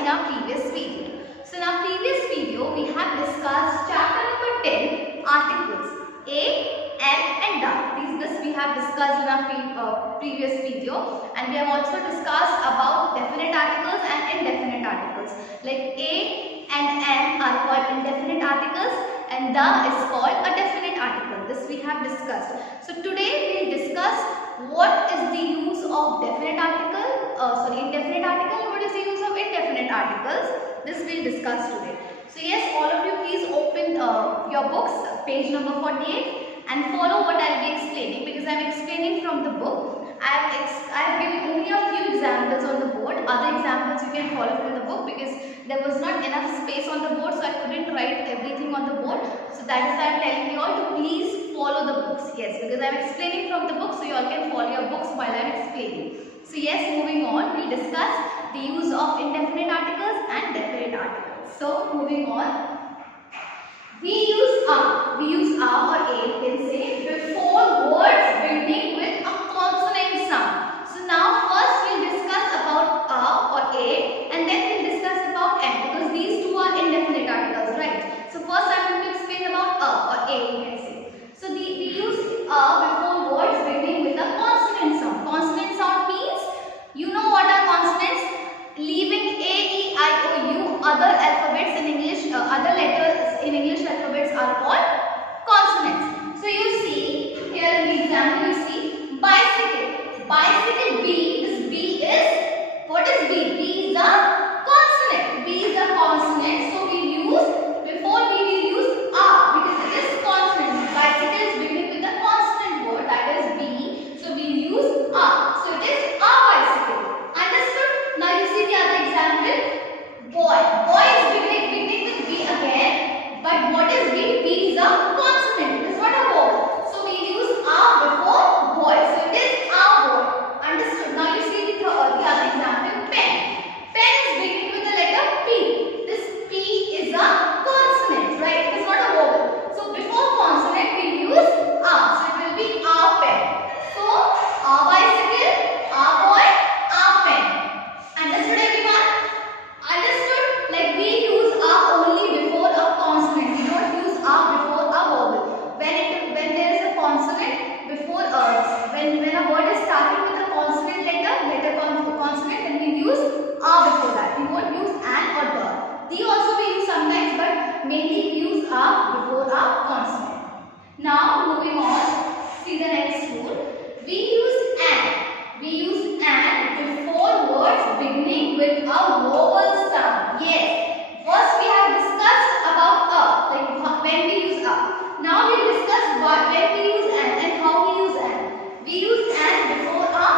in our previous video. So in our previous video, we have discussed chapter number 10, articles A, M and this we have discussed in our previous video, and we have also discussed about definite articles and indefinite articles. Like A and M are called indefinite articles and the is called a definite article. This we have discussed. So today we will discuss what is the use of definite article, indefinite article, and what is the use of indefinite articles. This we will discuss today. So yes, all of you please open your books, page number 48, and follow what I will be explaining, because I am explaining from the book. I have given only a few examples on the board. Other examples you can follow from the book, because there was not enough space on the board, so I couldn't write everything on the board. So that is why I am telling you all to please follow the books. Yes, because I am explaining from the book, so you all can follow your books while I am explaining. So yes, moving on, we will discuss the use of indefinite articles and definite articles. So moving on, we use a or a, you can say, before words beginning with a consonant sound. So now first we will discuss about a or a, and then we will discuss about m, because these two are indefinite articles, right? So first I am going to explain about a or a, you can say. So we use a before words beginning with a consonant sound. Consonant sound means, you know what are consonants? Leaving a, e, I, o, u, other alphabets in English, other letters in English alphabets are called consonants. So you see here in the example, you see bicycle. Bicycle, B. This B is, what is B? B is a consonant. B is a consonant. So we use, before B we use a, because it is consonant. Bicycle is beginning with a consonant word, that is B. So we use a. So it is a bicycle. Understood? Now you see the other example. Boy. Boy is beginning with B again. But what is B? B is a consonant. It is not a vowel. So we use a before boy. So it is a boy. Understood? Now you see the other example. Pen. Pen is beginning with the letter P. This P is a consonant, right? It is not a vowel. So before consonant we use a. So it will be a pen. So a bicycle, a boy, a pen. Understood everyone? Understood? Like we use a only before a consonant. We don't use a before a vowel. When there is a consonant before when a word is starting with a consonant consonant, then we use a before that. We won't use an or the. The also we use sometimes, but mainly we use a before a consonant. Now moving on, see the next rule. We use an. We use an before words beginning with a vowel sound. Yes. First we have discussed about a, like when we use a. Now we discuss when we use an and how we use an. We use an before a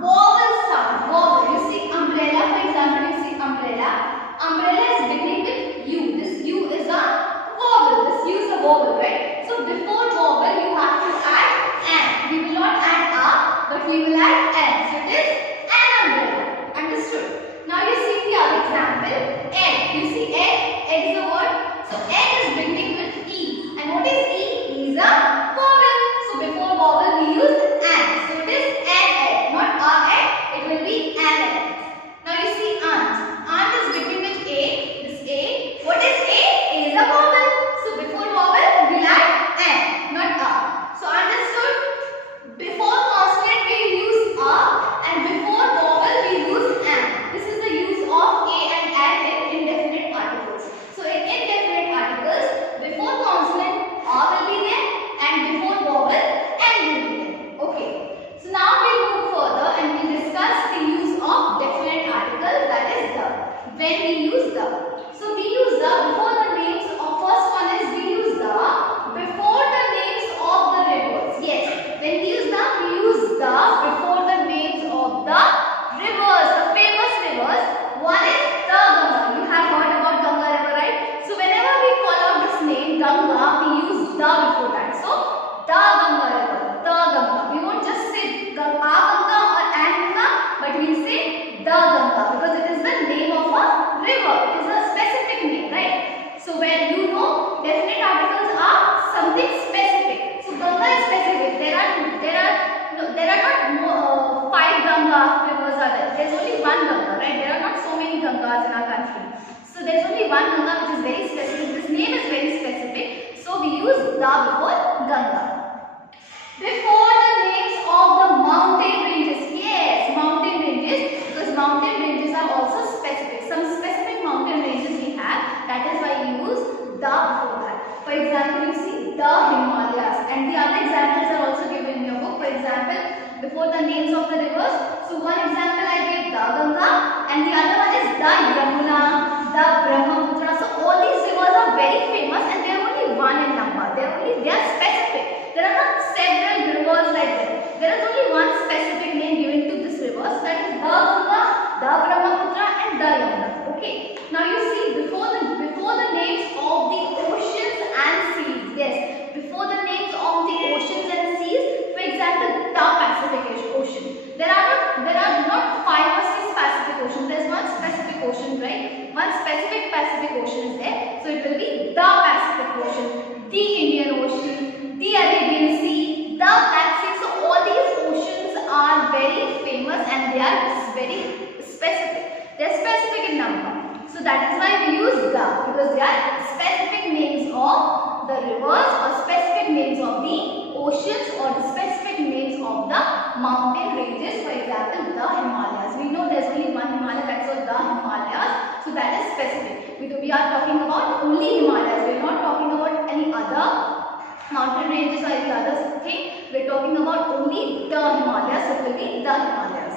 vowel sound. Vowel. You see umbrella, for example, you see umbrella. Umbrella is beginning with U. This U is a vowel. This U is a vowel, right? So before vowel you have to add an. We will not add a, but we will add an. So it is an umbrella. Understood? Now you see the other example. Egg. You see egg? Egg is a word. So egg is beginning with E. And what is E? E is a vowel. So before vowel we use an. So it is an egg, not a egg. It will be an egg. Now you see aunt. Aunt is beginning with A. This A. What is A? A is a vowel. So before vowel we add an, not a. So understood? Before consonant we use a, and before vowel we use an. This is the use of a and an in indefinite articles. So in indefinite articles, before consonant a will be there, and before vowel an will be there. Okay. So now we move further and we discuss the use of definite article, that is the. When we use the. So we use the before the names of, first one is we use the before the names of the rivers. Yes. When we use the before the names of the rivers, the famous rivers. One is the Ganga. You have heard about Ganga river, right? So whenever we call out this name Ganga, we use the before that. So the Ganga river, the Ganga. We won't just say Ganga or an Ganga, but we say the Ganga, because it is the name of a river. It is a specific name, right? So when you know definite articles are something specific. So Ganga is specific. There are not 5 Ganga rivers are there. There is only one Ganga, right? There are not so many Gangas in our country. before the names of the rivers. So one example I gave the Ganga, and the other one is the Yamuna, the Brahmaputra. So all these rivers are very famous, and they are only one in number. They are specific. There are not several rivers like that. There is only one specific name given to this river. So that is the Ganga, the Brahmaputra, and the Yamuna. Okay. Now you see before the names of the oceans and seas. Yes, before the names of the oceans and seas. For example, the Pacific Ocean. There are not 5 or 6 Pacific Oceans. There is one specific ocean, right? One specific Pacific Ocean is there. So it will be the Pacific Ocean, the Indian Ocean, the Arabian Sea, the Black Sea. So all these oceans are very famous and they are very specific. They are specific in number. So that is why we use the, because they are specific names of the rivers or specific names of the oceans or the specific names of the mountain ranges. For example, the Himalayas. We know there is only one Himalaya, that's all the Himalayas. So that is specific. We are talking about only Himalayas. We are not talking about any other mountain ranges or any other thing. We are talking about only the Himalayas. So it will be the Himalayas.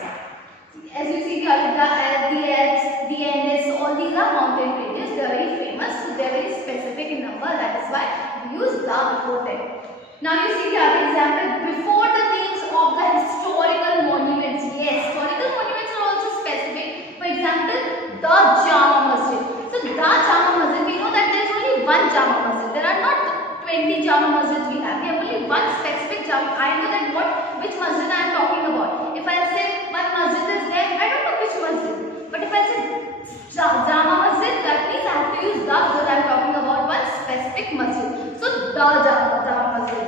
As you see, the Alps, the Andes, all these are mountain ranges. They are very famous. So they are very specific in number. That is why we use the before them. Now you see the other example. Before the names of the historical monuments. Yes, historical monuments are also specific. For example, the Jama Masjid. So the Jama Masjid, we know that there is only one Jama Masjid. There are not 20 Jama Masjids we have. We have only one specific Jama. I know that which masjid I am talking about. If I say one masjid is there, I don't know which masjid. But if I say Jama Masjid, that means I have to use the, because I am talking about one specific masjid. So the Jama Masjid.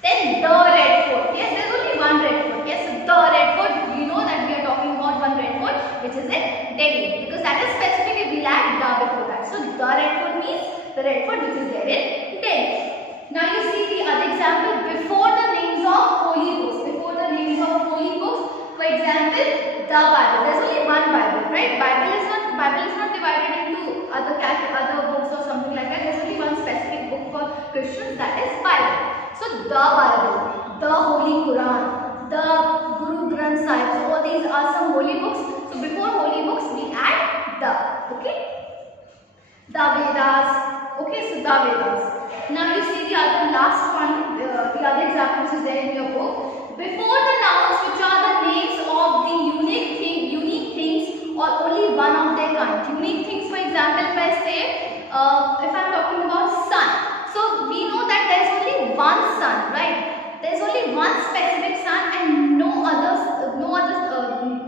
Then the Red Fort. Yes, there is only one Red Fort. Yes, so the Red Fort. You know that we are talking about one Red Fort, which is in Delhi, because that is specific. If we add the before that. So the Red Fort means the Red Fort which is there in Delhi. Now you see the other example. Before the names of holy books. Before the names of holy books. For example, the Bible. There is only one Bible, right? Bible is not divided into other books or something like that. There is only one specific book for Christians, that is Bible. So the Bible, the Holy Quran, the Guru Granth Sahib. So all these are some holy books. So before holy books we add the. Okay. The Vedas. Okay, so the Vedas. Now you see the other last one, the other example which is there in your book. Before the nouns which are the names of the unique things or only one of their kind. Unique things, for example, if I say, if I am talking about sun. So we know that there is only one sun, right? There is only one specific sun and no others.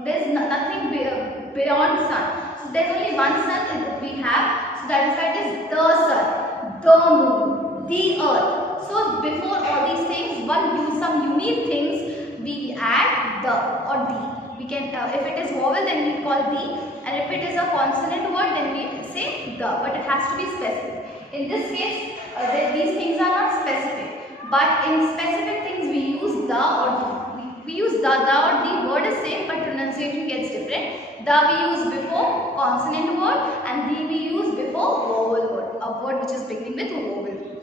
There is nothing beyond sun. So there is only one sun that we have. So that is why it is the sun, the moon, the earth. So before all these things, some unique things, we add the or the. We can, if it is vowel, then we call the, and if it is a consonant word, then we say the. But it has to be specific. In this case, these things are not specific. But in specific things, we use the or the. We use the or the word is same, but pronunciation gets different. The we use before consonant word, and the we use before vowel word, a word which is beginning with vowel.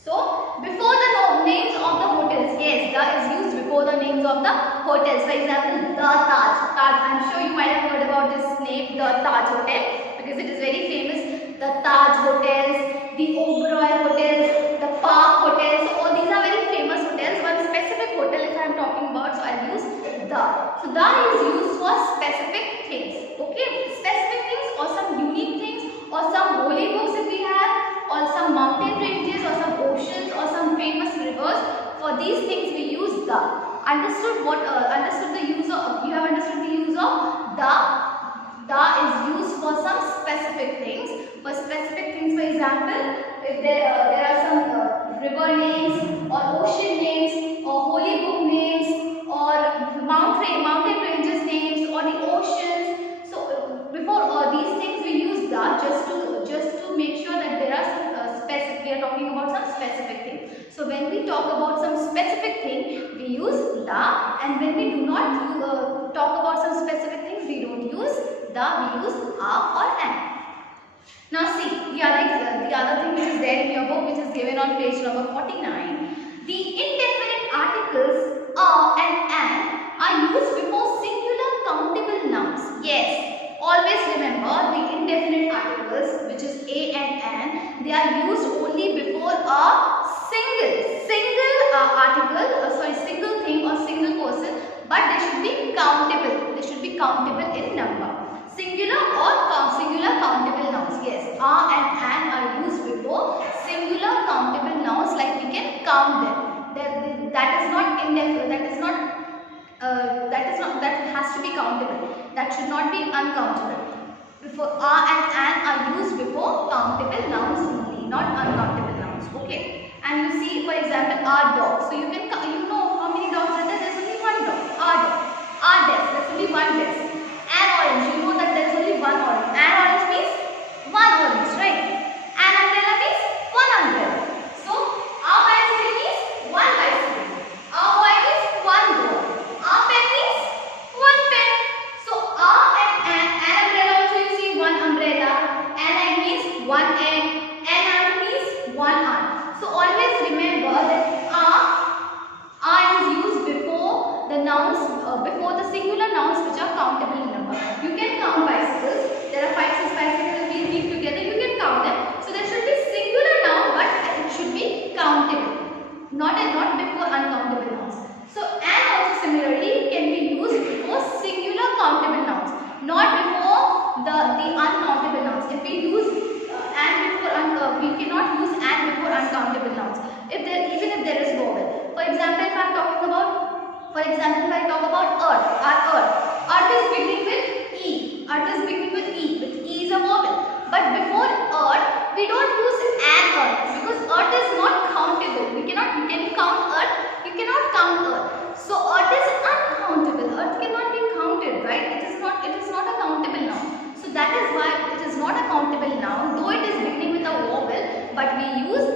So before the names of the hotels, yes, the is used before the names of the hotels. For example, the Taj. I'm sure you might have heard about this name, the Taj Hotel, because it is very famous. The Taj Hotels, the Oberoi Hotels, the Park Hotels. So all these are very famous hotels. One specific hotel, if I am talking about, so I'll use the. So the is used for specific things. Okay, specific things or some unique things or some holy books if we have, or some mountain ranges or some oceans or some famous rivers. For these things we use the. Understood what? Understood the use of? You have understood the use of the. The is used for some specific things. For specific things, for example, if there are some river names or ocean names or holy book names or mountain ranges names or the oceans. So before all these things we use the just to make sure that there are some specific. We are talking about some specific thing. So when we talk about some specific thing, we use the, and when we do not talk about some specific things, we don't use the. We use a or an. Now see the other thing which is there in your book, which is given on page number 49. The indefinite articles a and single thing or single person, but they should be countable. They should be countable in number. Singular or singular countable nouns. Yes, are and an are used before singular countable nouns, like we can count them. That is not indefinite. That has to be countable. That should not be uncountable. Before are and an are used before countable nouns only, not uncountable nouns. Okay. And you see, for example, our dog. So you can, you know how many dogs are there? There's only one dog. Our dog. Our desk. There's only one desk. An orange. You know that there's only one orange. An orange means one orange, right? An umbrella means one umbrella. So our bicycle means one bicycle. Our boy means one boy. Our pen means one pen. So our and an umbrella also, you see, one umbrella. An egg means one egg. An aunt means one aunt. So always remember that are is used before the nouns, before the singular nouns which are countable in number. You can count bicycles. There are 5, 6 bicycles we keep together. You can count them. So there should be singular noun, but it should be countable, not before uncountable nouns. So and also similarly can be used before singular countable nouns, not before the uncountable nouns. If we use and before we cannot use and before uncountable nouns. Even if there is vowel. For example, if I talk about earth, our earth. Earth is beginning with E. Earth is beginning with E. With E is a vowel. But before earth, we don't use an earth because earth is not countable. You can count earth. You cannot count earth. So earth is uncountable. Earth cannot be counted, right? It is not a countable noun. So that is why it is not a countable noun, though it is beginning with a vowel, but we use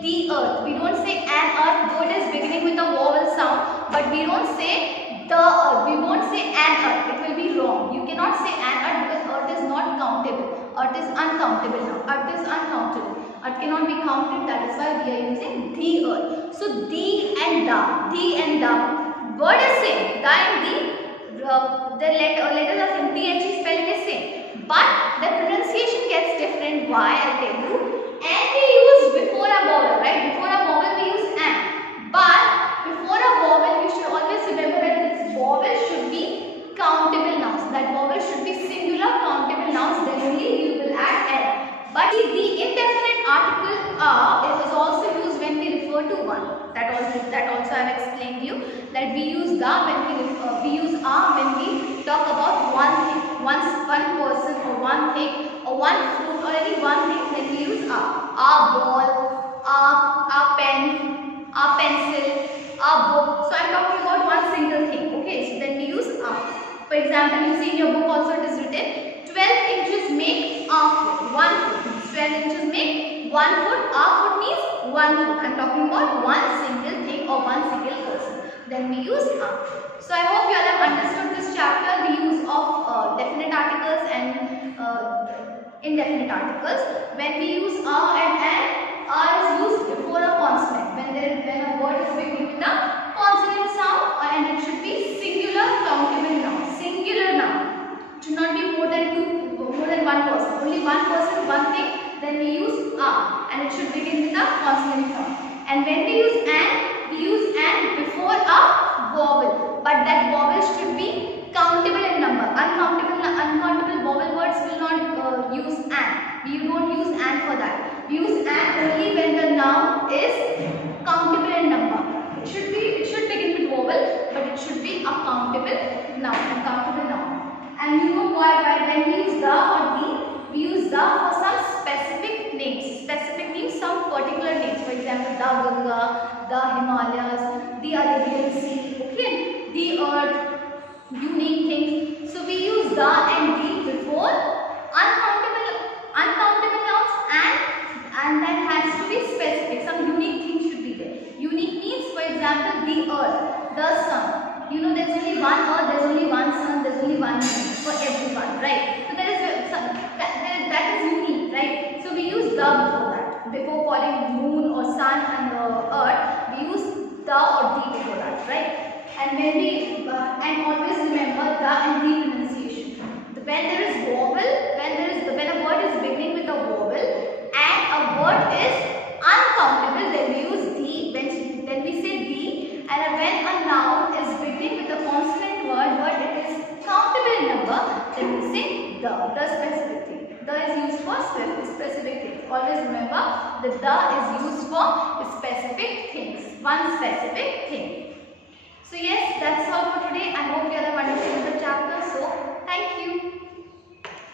the earth. We don't say an earth, though it is beginning with a vowel sound, but we don't say the earth. We won't say an earth. It will be wrong. You cannot say an earth because earth is not countable. Earth is uncountable now. Earth is uncountable. Earth cannot be counted. That is why we are using the earth. So the and the word is same. The and the letters are same. The spelling is same, but the pronunciation gets different. Why? I'll tell you. And we use before a vowel, right? Before a vowel we use an. But before a vowel, we should always remember that this vowel should be countable nouns. That vowel should be singular countable nouns. Then only you will add an. But the indefinite article it is also used when we refer to one. That also I have explained to you that we use the when we use when we talk about one thing, one person or one thing or one fruit or any one thing. Then we use our ball, our pen, our pencil, our book. So I am talking about one single thing. Okay, so then we use For example, you see in your book also it is written 12 inches make a foot. 1 foot. 12 inches make 1 foot. A foot means 1 foot. I am talking about one single thing or one single person. Then we use So I hope you all have understood this chapter, the use of definite articles and indefinite articles. When we use and an, is used before a consonant. When a word is beginning with a consonant sound, and it should be singular countable noun. Singular noun. It should not be more than one person. Only one person, one thing. Then we use and it should begin with a consonant sound. And when we use an before a vowel. But that vowel should be countable in number. Uncountable vowel words will not use an. We don't use an for that. We use an only when the noun is countable in number. It should begin with vowel, but it should be a countable noun. And you know why? When we use the or the, we use the for some specific names. Specific means some particular names. For example, the Ganga, the Himalayas, the Arabian Sea. Okay, the earth, unique things. So we use the and the before uncountable nouns, and that has to be specific. Some unique things should be there. Unique means, for example, the earth, the sun. You know, there's only one earth, there's only one sun, there's only one moon for everyone, right? So that is unique, right? So we use the before that. Before calling moon or sun and earth, we use the or the before that, right? And when we and always remember the and the pronunciation. When there is vowel, when a word is beginning with a vowel and a word is The the is used for specific things, one specific thing. So yes, that's all for today. I hope you all have understood the chapter.